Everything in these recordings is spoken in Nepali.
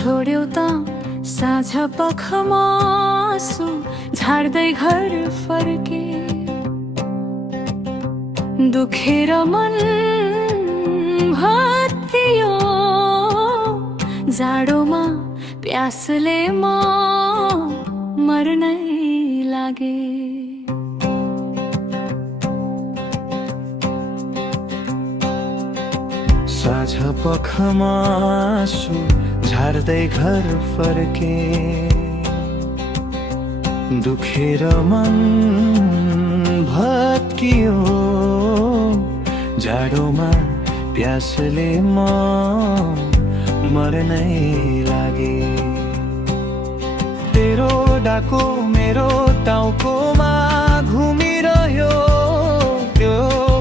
छोड्यौ त साँझ पखमा आँसु झार्दै घर फर्के। दुखेर मन भत्कियो जाडोमा प्यासले म मर्नै लागे। साँझ पखमा आँसु झार्दै घर फर्के। दुखेर मन भत्कियो जाडोमा प्यासले म मर्नै लागे। तेरो डाको मेरो टाउकोमा घुमिरह्यो, त्यो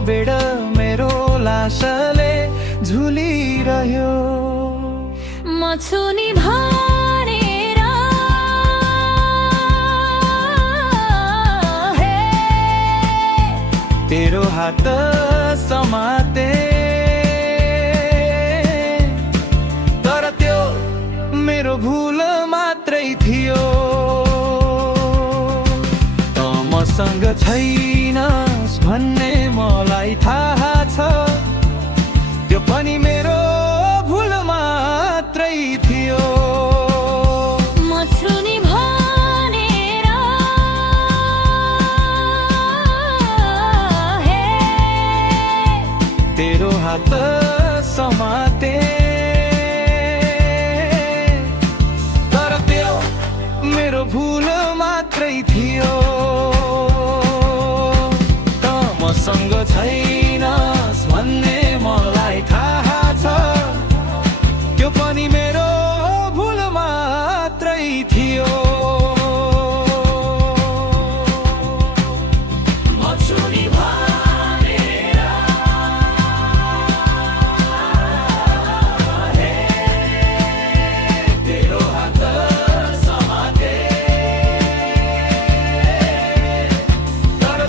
बेड मेरो लासले झुलिरह्यो। म छु नि भनेर तेरो हात समाते, तर त्यो मेरो भुल मात्रै थियो। त मसँग छैनस् भन्ने मलाई थाहा छ, त्यो पनि मेरो भुल मात्रै थियो। म छु नि भनेर तेरो हात समाते, तर त्यो मेरो भुल मात्रै थियो। त मसँग छैनस् भन्ने मलाई थाहा छ, त्यो पनि मेरो भुल मात्रै थियो। म छु नि भनेर तेरो हात समाते, तर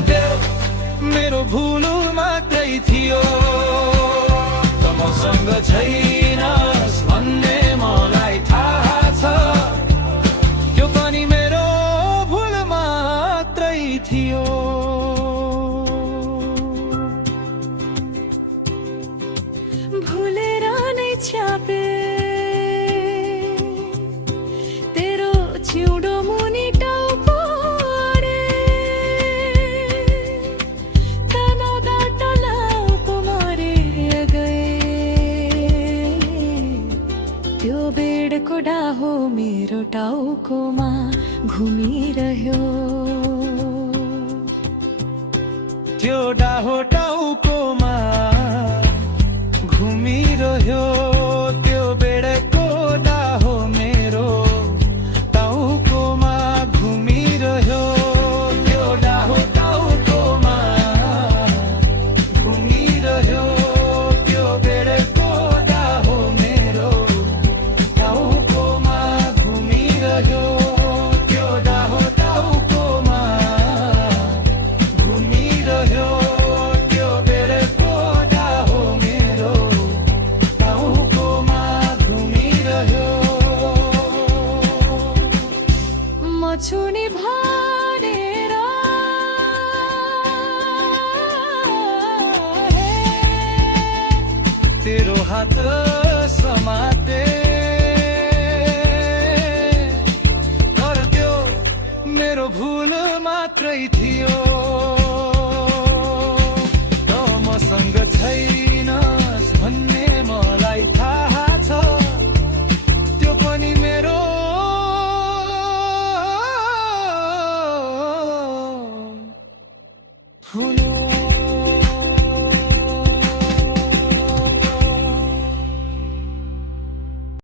त्यो मेरो भुल मात्रै थियो। त मसँग छैनस् भन्ने मलाई थाहा छ, त्यो पनि मेरो भुल मात्रै थियो। भुलेर नै छ्यापे तेरो चिउँडो मुनि टाउको अडे। तनबाट लाउको मरे गए, त्यो बेडको डाहो मेरो टाउकोमा घुमिरह्यो। त्यो डाहो टाउकोमा घुमिरह्यो, त्यो बेडको डाहो मेरो टाउकोमा घुमिरह्यो। त्यो डाहो टाउकोमा घुमिरह्यो, त्यो बेडको डाहो मेरो टाउकोमा घुमिरह्यो। त्यो डाहो टाउकोमा घुमिरह्यो, त्यो बेडको डाहो मेरो टाउकोमा घुमिरह्यो। म छु नि भनेर तेरो हात समाते, तर त्यो मेरो भुल मात्रै थियो। त मसँग छैनस् भन्ने मलाई थाहा छ, त्यो पनि मेरो भुल